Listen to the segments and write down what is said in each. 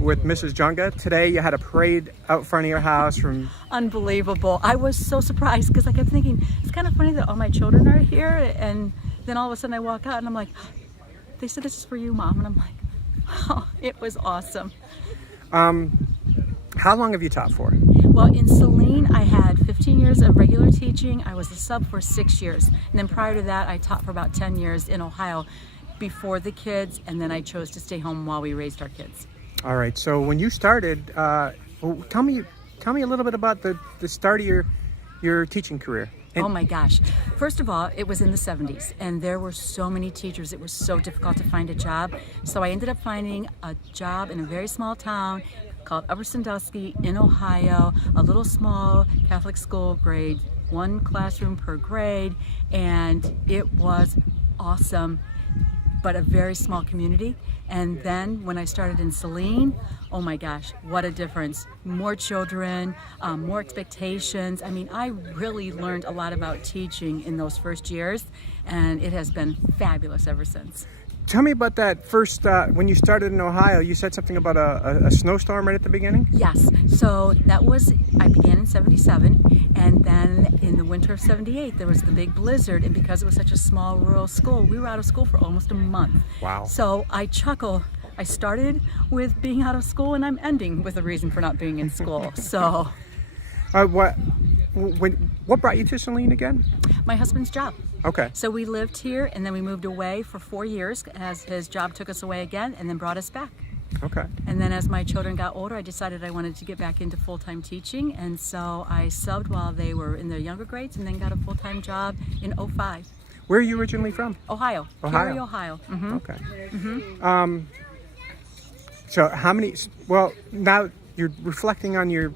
with Mrs. Junga. Today you had a parade out front of your house from... Unbelievable. I was so surprised because I kept thinking, it's kind of funny that all my children are here, and then all of a sudden I walk out and I'm like, they said this is for you, Mom, and I'm like, oh, it was awesome. How long have you taught for? Well, in Saline, I had 15 years of regular teaching. I was a sub for 6 years. And then prior to that, I taught for about 10 years in Ohio before the kids, and then I chose to stay home while we raised our kids. All right, so when you started, tell me a little bit about the start of your teaching career. Oh my gosh. First of all, it was in the 70s, and there were so many teachers. It was so difficult to find a job. So I ended up finding a job in a very small town called Upper Sandusky in Ohio, a little small Catholic school, grade 1 classroom per grade, and it was awesome, but a very small community. And then when I started in Saline, oh my gosh, what a difference. More children, more expectations. I mean, I really learned a lot about teaching in those first years, and it has been fabulous ever since. Tell me about that first, when you started in Ohio, you said something about a snowstorm right at the beginning? Yes, so that was, I began in 77, and then in the winter of 78, there was the big blizzard, and because it was such a small rural school, we were out of school for almost a month. Wow. So I chuckle. I started with being out of school, and I'm ending with a reason for not being in school, so. What brought you to Saline again? My husband's job. Okay. So we lived here, and then we moved away for 4 years as his job took us away again, and then brought us back. Okay. And then as my children got older, I decided I wanted to get back into full-time teaching, and so I subbed while they were in their younger grades, and then got a full-time job in '05. Where are you originally from? Ohio. Cary, Ohio. Mm-hmm. Okay. Mm-hmm. So how many, well, now you're reflecting on your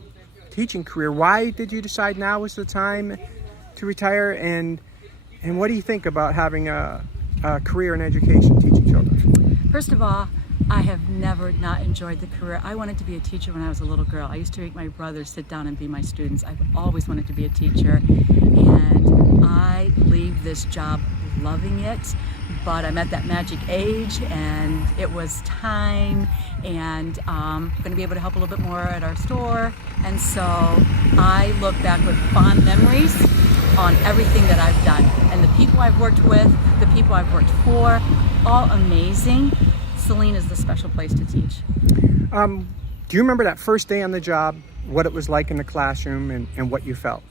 teaching career. Why did you decide now was the time to retire, and what do you think about having a career in education, teaching children? First of all, I have never not enjoyed the career. I wanted to be a teacher when I was a little girl. I used to make my brothers sit down and be my students. I've always wanted to be a teacher, and I leave this job loving it, but I'm at that magic age, and it was time, and I'm going to be able to help a little bit more at our store, and so I look back with fond memories on everything that I've done, and the people I've worked with, the people I've worked for, all amazing. Saline is the special place to teach. Do you remember that first day on the job, what it was like in the classroom and what you felt?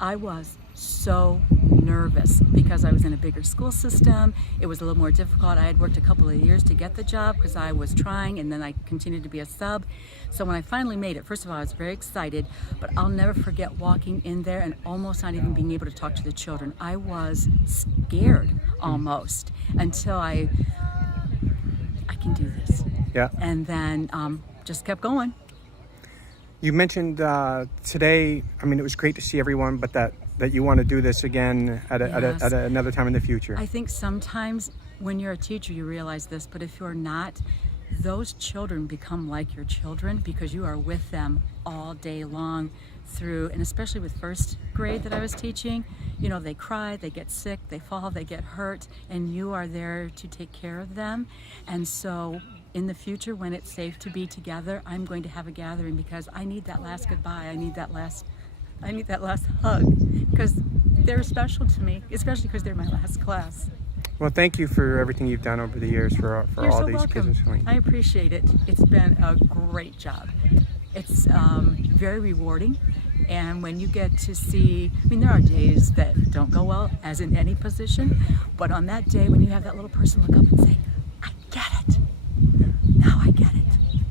I was so nervous because I was in a bigger school system. It was a little more difficult. I had worked a couple of years to get the job because I was trying, and then I continued to be a sub. So when I finally made it, first of all, I was very excited, but I'll never forget walking in there and almost not even being able to talk to the children. I was scared almost until I can do this. Yeah. And then just kept going. You mentioned today, I mean, it was great to see everyone, but that you want to do this again at another time in the future. I think sometimes when you're a teacher, you realize this, but if you're not, those children become like your children because you are with them all day long through, and especially with first grade that I was teaching, you know, they cry, they get sick, they fall, they get hurt, and you are there to take care of them. And so in the future, when it's safe to be together, I'm going to have a gathering because I need that last goodbye. I need that last hug because they're special to me, especially because they're my last class. Well, thank you for everything you've done over the years for You're all so these welcome. kids in Saline. I appreciate it. It's been a great job. It's very rewarding, and when you get to see, I mean, there are days that don't go well, as in any position, but on that day when you have that little person look up and say, I get it. Now I get it.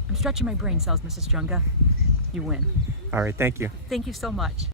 I'm stretching my brain cells, Mrs. Junga. You win. All right, thank you. Thank you so much.